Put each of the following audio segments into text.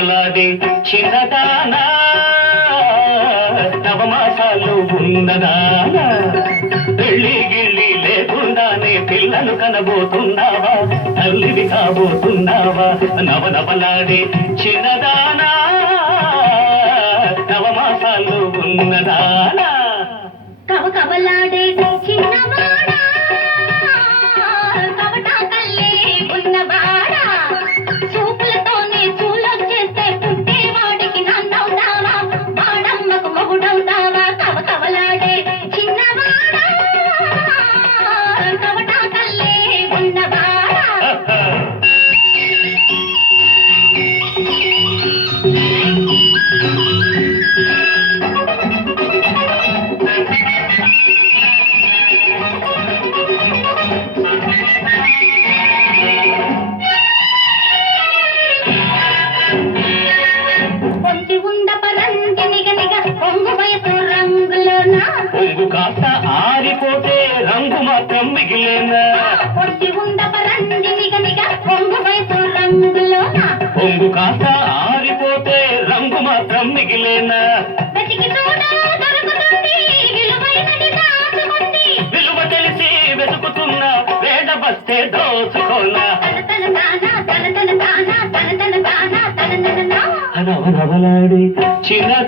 నవనవలాడే చిన్నదానా నవమాసాలు ఉన్నదానా పెళ్ళి గిళ్ళి లేకుండానే పిల్లలు కనబోతున్నావా తల్లివి కాబోతున్నావా నవనవలాడే చిన్న ఆరిపోతే రంగు మాత్రం మిగిలేనా? పొంగు కాస్త ఆరిపోతే రంగు మాత్రం మిగిలేనా? విలువ తెలిసి వెతుకుతున్నా వేడ బస్తే దోచుకోనా?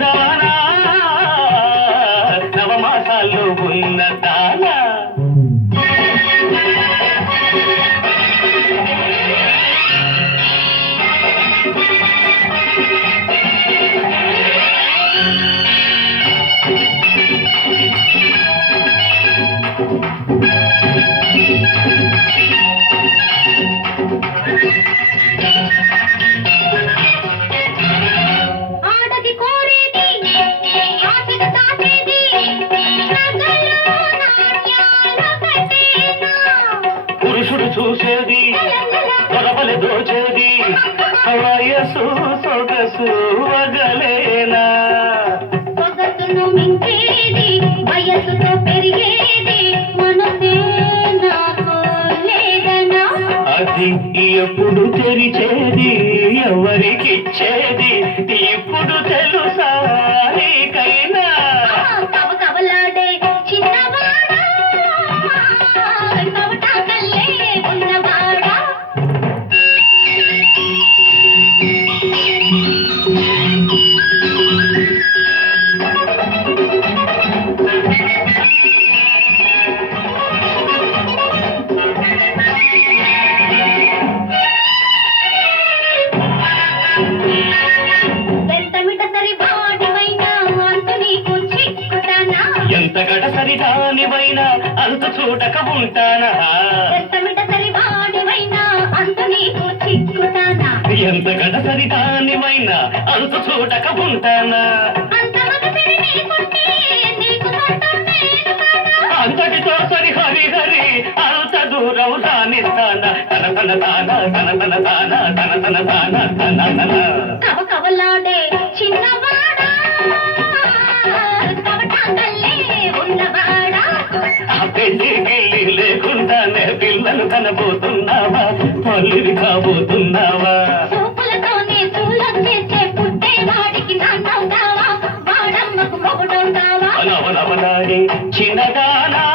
తన చూసేది గొడవలు దోచేది వయసు సొగసు వగలేనా సొగసును మించేది వయస్సుతో పెరిగేది మనసే అది ఎప్పుడు తెరిచేది ఎవరికిచ్చేది ఇప్పుడు తెలుసా? గడసరి దానివైనా అంత చూడక ఉంటానా ఎంత గడసరి దానివైనా అంత చూడక ఉంటానా? అంతటితో సరి హరి హరి అంత దూరం రానిస్తానా? తన తన తాన తన తన తాన తన తన తాన తన తన. కవ పిల్లలు కనబోతున్నావా? తల్లివి కాబోతున్నావా? చిన్నదానా